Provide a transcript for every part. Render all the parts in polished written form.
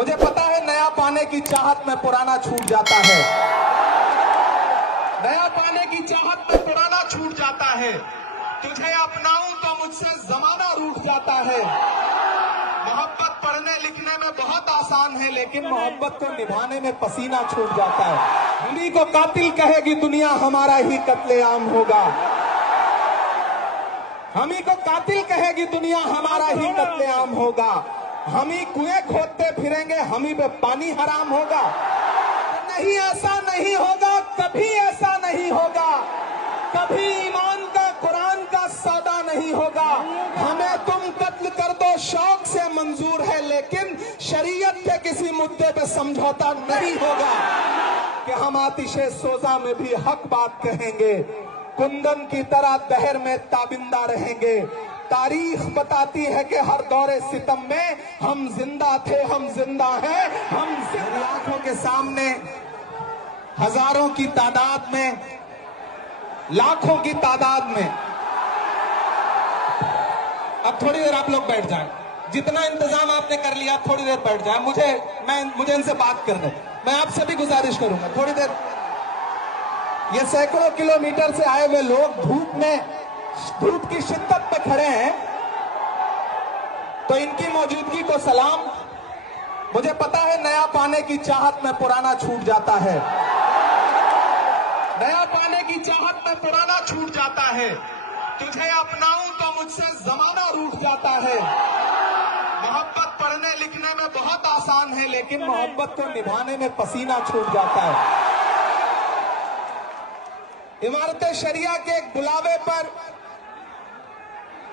मुझे पता है नया पाने की चाहत में पुराना छूट जाता है, नया पाने की चाहत में पुराना छूट जाता है। तुझे अपनाऊं तो मुझसे जमाना रूठ जाता है। मोहब्बत पढ़ने लिखने में बहुत आसान है, लेकिन मोहब्बत को निभाने में पसीना छूट जाता है। उन्हीं को कातिल कहेगी दुनिया, हमारा ही कत्लेआम होगा। हम ही को कातिल कहेगी दुनिया, हमारा ही कत्लेआम होगा। हम ही कुएं खोदते फिरेंगे, हम ही पे पानी हराम होगा। नहीं, ऐसा नहीं होगा, कभी ऐसा नहीं होगा। कभी ईमान का कुरान का सौदा नहीं होगा। हमें तुम कत्ल कर दो शौक से मंजूर है, लेकिन शरीयत के किसी मुद्दे पे समझौता नहीं होगा कि हम आतिशे सोजा में भी हक बात कहेंगे, कुंदन की तरह दहर में ताबिंदा रहेंगे। तारीख बताती है कि हर दौरे सितम में हम जिंदा थे, हम जिंदा हैं, हम जिंदा। आंखों के सामने हजारों की तादाद में, लाखों की तादाद में। अब थोड़ी देर आप लोग बैठ जाएं, जितना इंतजाम आपने कर लिया थोड़ी देर बैठ जाएं। मुझे इनसे बात करने, मैं आपसे भी गुजारिश करूंगा थोड़ी देर। ये सैकड़ों किलोमीटर से आए हुए लोग धूप की शिद्दत पे खड़े हैं, तो इनकी मौजूदगी को सलाम। मुझे पता है नया पाने की चाहत में पुराना छूट जाता है, नया पाने की चाहत में पुराना छूट जाता है। तुझे अपनाऊं तो मुझसे जमाना रूठ जाता है। मोहब्बत पढ़ने लिखने में बहुत आसान है, लेकिन मोहब्बत को निभाने में पसीना छूट जाता है। इमारत शरिया के एक बुलावे पर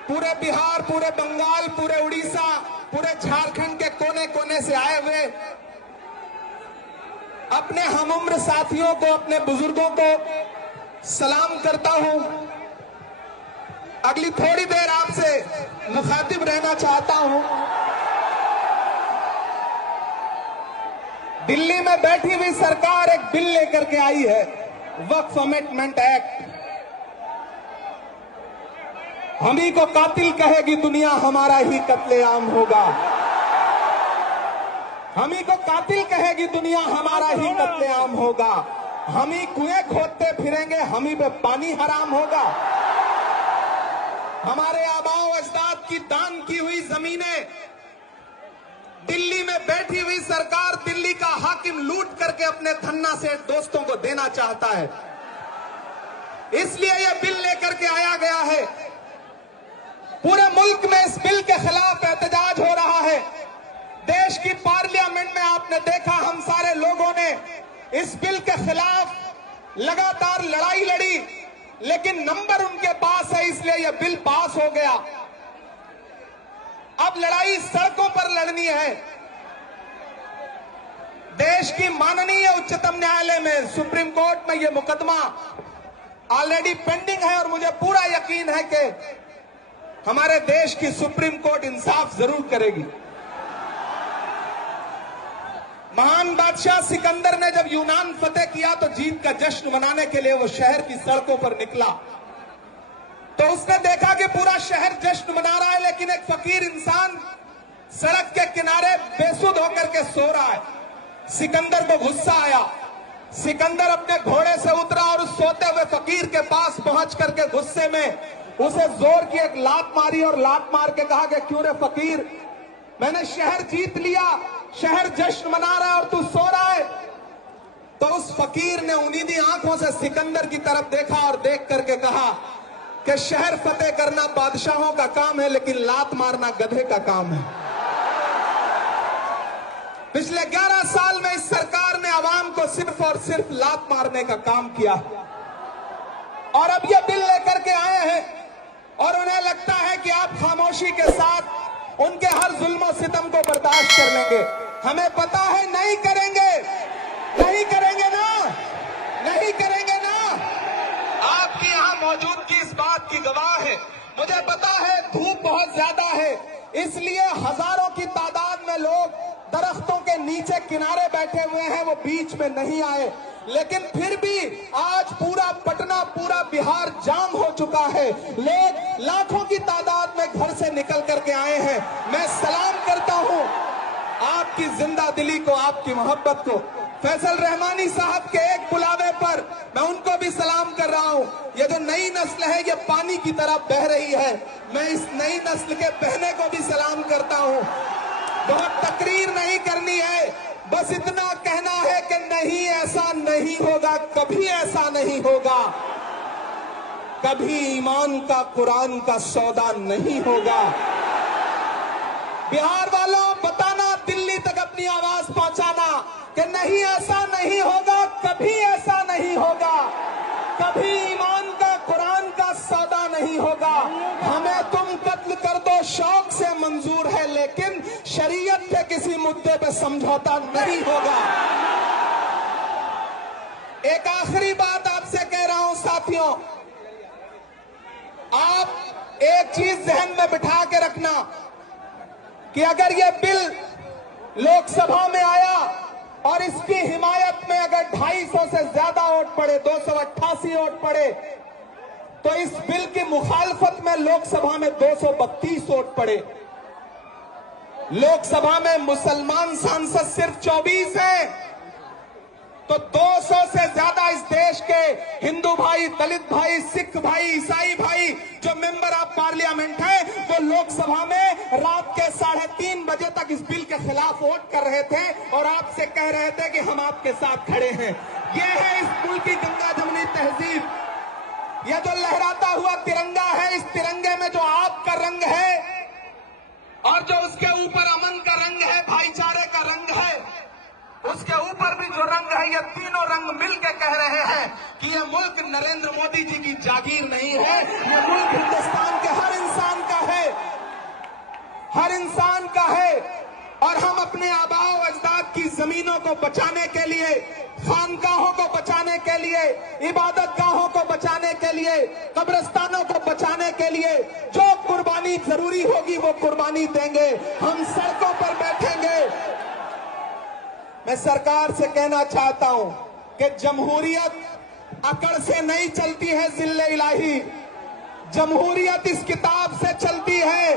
पूरे बिहार, पूरे बंगाल, पूरे उड़ीसा, पूरे झारखंड के कोने कोने से आए हुए अपने हमउम्र साथियों को, अपने बुजुर्गों को सलाम करता हूं। अगली थोड़ी देर आपसे मुखातिब रहना चाहता हूं। दिल्ली में बैठी हुई सरकार एक बिल लेकर के आई है, वक्फ अमेंडमेंट एक्ट। हम ही को कातिल कहेगी दुनिया, हमारा ही कत्लेआम होगा। हम ही को कातिल कहेगी दुनिया, हमारा ही कत्लेआम होगा। हम ही कुएं खोदते फिरेंगे, हम ही पे पानी हराम होगा। हमारे आबाओ अजदाद की दान की हुई जमीनें दिल्ली में बैठी हुई सरकार, दिल्ली का हाकिम लूट करके अपने धन्ना से दोस्तों को देना चाहता है। इसलिए यह बिल लेकर के आया गया है। पूरे मुल्क में इस बिल के खिलाफ एहतजाज हो रहा है। देश की पार्लियामेंट में आपने देखा, हम सारे लोगों ने इस बिल के खिलाफ लगातार लड़ाई लड़ी, लेकिन नंबर उनके पास है, इसलिए यह बिल पास हो गया। अब लड़ाई सड़कों पर लड़नी है। देश की माननीय उच्चतम न्यायालय में, सुप्रीम कोर्ट में यह मुकदमा ऑलरेडी पेंडिंग है, और मुझे पूरा यकीन है कि हमारे देश की सुप्रीम कोर्ट इंसाफ जरूर करेगी। महान बादशाह सिकंदर ने जब यूनान फतेह किया तो जीत का जश्न मनाने के लिए वो शहर की सड़कों पर निकला, तो उसने देखा कि पूरा शहर जश्न मना रहा है, लेकिन एक फकीर इंसान सड़क के किनारे बेसुध होकर के सो रहा है। सिकंदर को गुस्सा आया। सिकंदर अपने घोड़े से उतरा और उस सोते हुए फकीर के पास पहुंच करके गुस्से में उसे जोर की एक लात मारी, और लात मार के कहा कि क्यों रे फकीर, मैंने शहर जीत लिया, शहर जश्न मना रहा है और तू सो रहा है। तो उस फकीर ने उम्मीदी आंखों से सिकंदर की तरफ देखा और देख करके कहा कि शहर फतेह करना बादशाहों का काम है, लेकिन लात मारना गधे का काम है। पिछले 11 साल में इस सरकार ने आवाम को सिर्फ और सिर्फ लात मारने का काम किया, और अब ये बिल लेकर के आए हैं, और उन्हें लगता है कि आप खामोशी के साथ उनके हर जुल्म सितम को बर्दाश्त कर लेंगे। हमें पता है नहीं करेंगे, नहीं करेंगे ना, नहीं करेंगे ना। आपकी यहां मौजूदगी इस बात की गवाह है। मुझे पता है धूप बहुत ज्यादा है, इसलिए हजारों की तादाद में लोग दरख्तों के नीचे किनारे बैठे हुए हैं, वो बीच में नहीं आए। लेकिन फिर भी आज पूरा पटना, पूरा बिहार जाम हो चुका है। लोग लाखों की तादाद में घर से निकल करके आए हैं। मैं सलाम करता हूं आप आपकी जिंदा दिली को, आपकी मोहब्बत को। फैसल रहमानी साहब के एक बुलावे पर मैं उनको भी सलाम कर रहा हूं। ये जो नई नस्ल है ये पानी की तरह बह रही है, मैं इस नई नस्ल के बहने को भी सलाम करता हूं। बहुत तकरीर नहीं करनी है, बस इतना कहना है कि नहीं ऐसा नहीं होगा, कभी ऐसा नहीं होगा, कभी ईमान का कुरान का सौदा नहीं होगा। बिहार वालों बताना, दिल्ली तक अपनी आवाज पहुंचाना कि नहीं ऐसा नहीं होगा, कभी ऐसा नहीं होगा, कभी ईमान का कुरान का सौदा नहीं होगा। हमें तुम कत्ल कर दो शौक से मंजूर है, लेकिन शरीयत के किसी मुद्दे पे समझौता नहीं होगा। एक आखिरी बात आपसे कह रहा हूं साथियों, आप एक चीज जहन में बिठा के रखना कि अगर ये बिल लोकसभा में आया और इसकी हिमायत में अगर 250 से ज्यादा वोट पड़े, 288 वोट पड़े, तो इस बिल की मुखालफत में लोकसभा में 232 वोट पड़े। लोकसभा में मुसलमान सांसद सिर्फ 24 हैं, तो 200 से ज्यादा इस देश के हिंदू भाई, दलित भाई, सिख भाई, ईसाई भाई जो मेंबर ऑफ पार्लियामेंट हैं, वो लोकसभा में रात के 3:30 बजे तक इस बिल के खिलाफ वोट कर रहे थे और आपसे कह रहे थे कि हम आपके साथ खड़े हैं। ये है इस मुल्क की गंगा जमुनी तहजीब। ये जो लहराता हुआ तिरंगा है, इस तिरंगे में जो आपका रंग है और जो उसके ऊपर अमन का रंग है, भाईचारे का रंग है, उसके ऊपर भी जो रंग है, ये तीनों रंग मिलकर कह रहे हैं कि ये मुल्क नरेंद्र मोदी जी की जागीर नहीं है, ये मुल्क हिंदुस्तान के हर इंसान का है, हर इंसान का है। और हम अपने आबाओ अजदाद की जमीनों को बचाने के लिए, खानकाहों को बचाने के लिए, इबादत गाहों को बचाने के लिए, कब्रिस्तानों को बचाने के लिए जो कुर्बानी जरूरी होगी वो कुर्बानी देंगे। हम सड़कों पर बैठेंगे। मैं सरकार से कहना चाहता हूं कि जमहूरियत अकड़ से नहीं चलती है जिल्ले इलाही, जमहूरियत इस किताब से चलती है।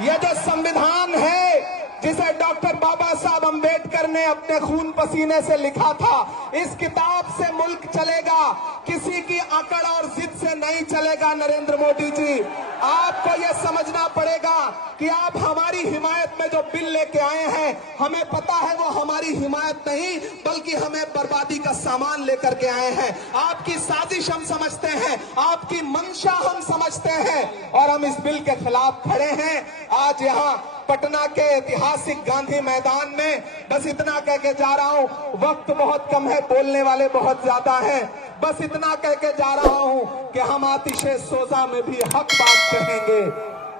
यह जो संविधान है जिसे डॉक्टर बाबा साहब अंबेडकर ने अपने खून पसीने से लिखा था, इस किताब से मुल्क चलेगा, किसी की अकड़ और जिद से नहीं चलेगा। नरेंद्र मोदी जी, आपको यह समझना पड़ेगा कि आप हमारी हिमायत में जो बिल लेके आए हैं, हमें पता है वो हमारी हिमायत नहीं बल्कि हमें बर्बादी का सामान लेकर के आए हैं। आपकी साजिश हम समझते हैं, आपकी मंशा हम समझते हैं और हम इस बिल के खिलाफ खड़े हैं। आज यहाँ पटना के ऐतिहासिक गांधी मैदान में बस इतना कह के जा रहा हूं, वक्त बहुत कम है, बोलने वाले बहुत ज्यादा हैं। बस इतना कह के जा रहा हूं कि हम आतिशे सोजा में भी हक बात कहेंगे,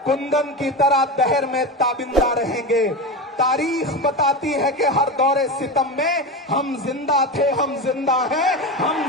कुंदन की तरह दहर में ताबिंदा रहेंगे। तारीख बताती है कि हर दौरे सितम में हम जिंदा थे, हम जिंदा हैं, हम